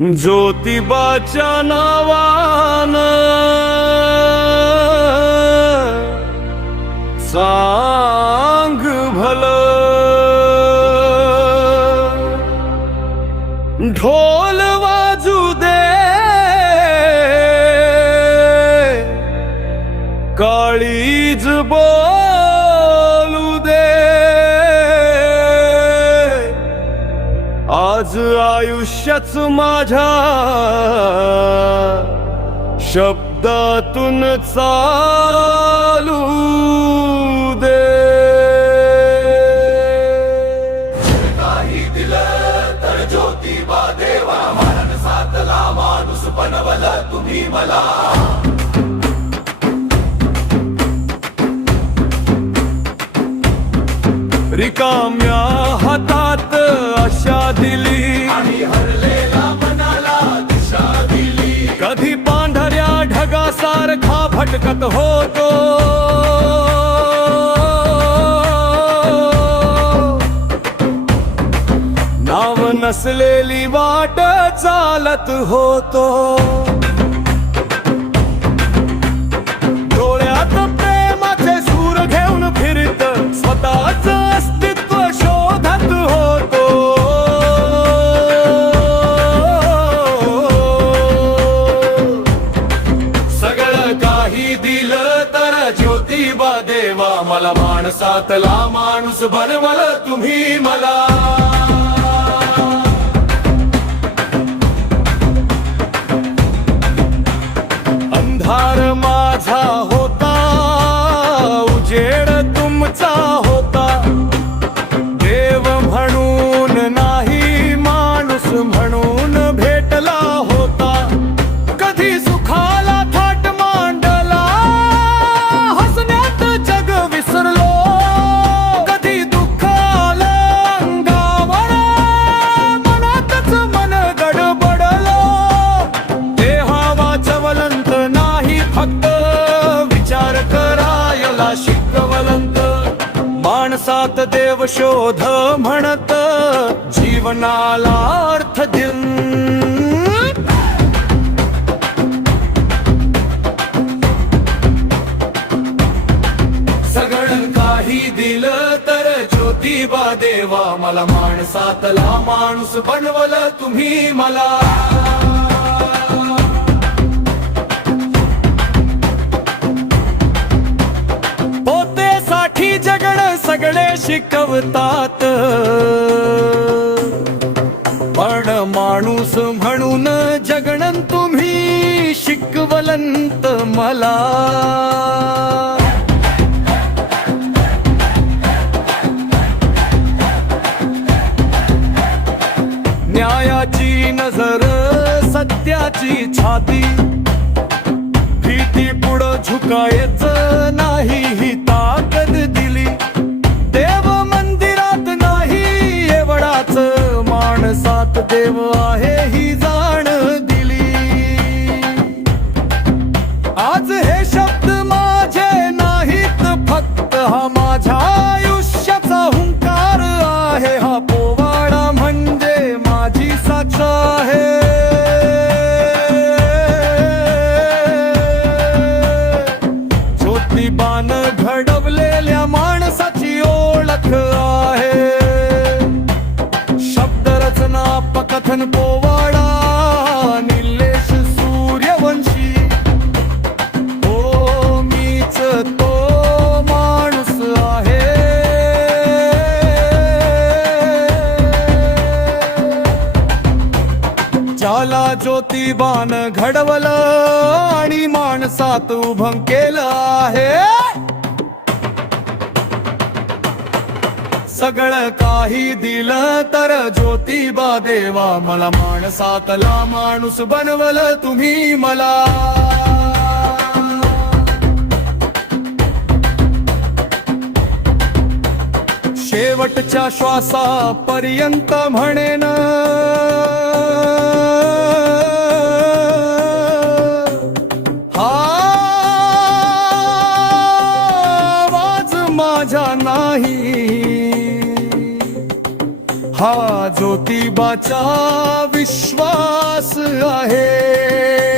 জ্যোতি বাচনবান সাঙ্গ ভল ঢোল বাজু দে কালিজ বলু দে आज आयुष्यच माझ्या शब्दातून चालू दे. काही दिलं तर ज्योतिबा देवा मरण साधला माणूस बनवला तुम्ही मला. रिकाम्या हाता दिली. आणि हरलेला मनाला दिशा दिली. कधी पांढऱ्या ढगासारखा भटकत होतो. नाव नसलेली वाट चालत होतो. काही दिलं तर ज्योतिबा देवा मला माणसातला माणूस बनवलं तुम्ही मला. देव शोध म्हणत जीवनाला अर्थ दिन सगळं काही दिलं तर ज्योतिबा देवा मला माणसातला माणूस बनवल तुम्ही मला. शिकवतात. पण माणूस म्हणून जगणं तुम्ही शिकवलंत मला. न्यायाची नजर सत्याची छाती. भीती पुढं झुकायचं देव आहे ही पकथन पोवाडा निलेश सूर्यवंशी. हो मीच तो माणूस आहे. ज्याला ज्योतिबान घडवलं आणि माणसात उभं केलं आहे सगळं काही दिलं तर ज्योतिबा देवा. मला माणसातला माणूस बनवलं तुम्ही मला. शेवटच्या श्वासापर्यंत म्हणेन. हा आवाज माझा नाही. हा ज्योतिबाचा विश्वास आहे.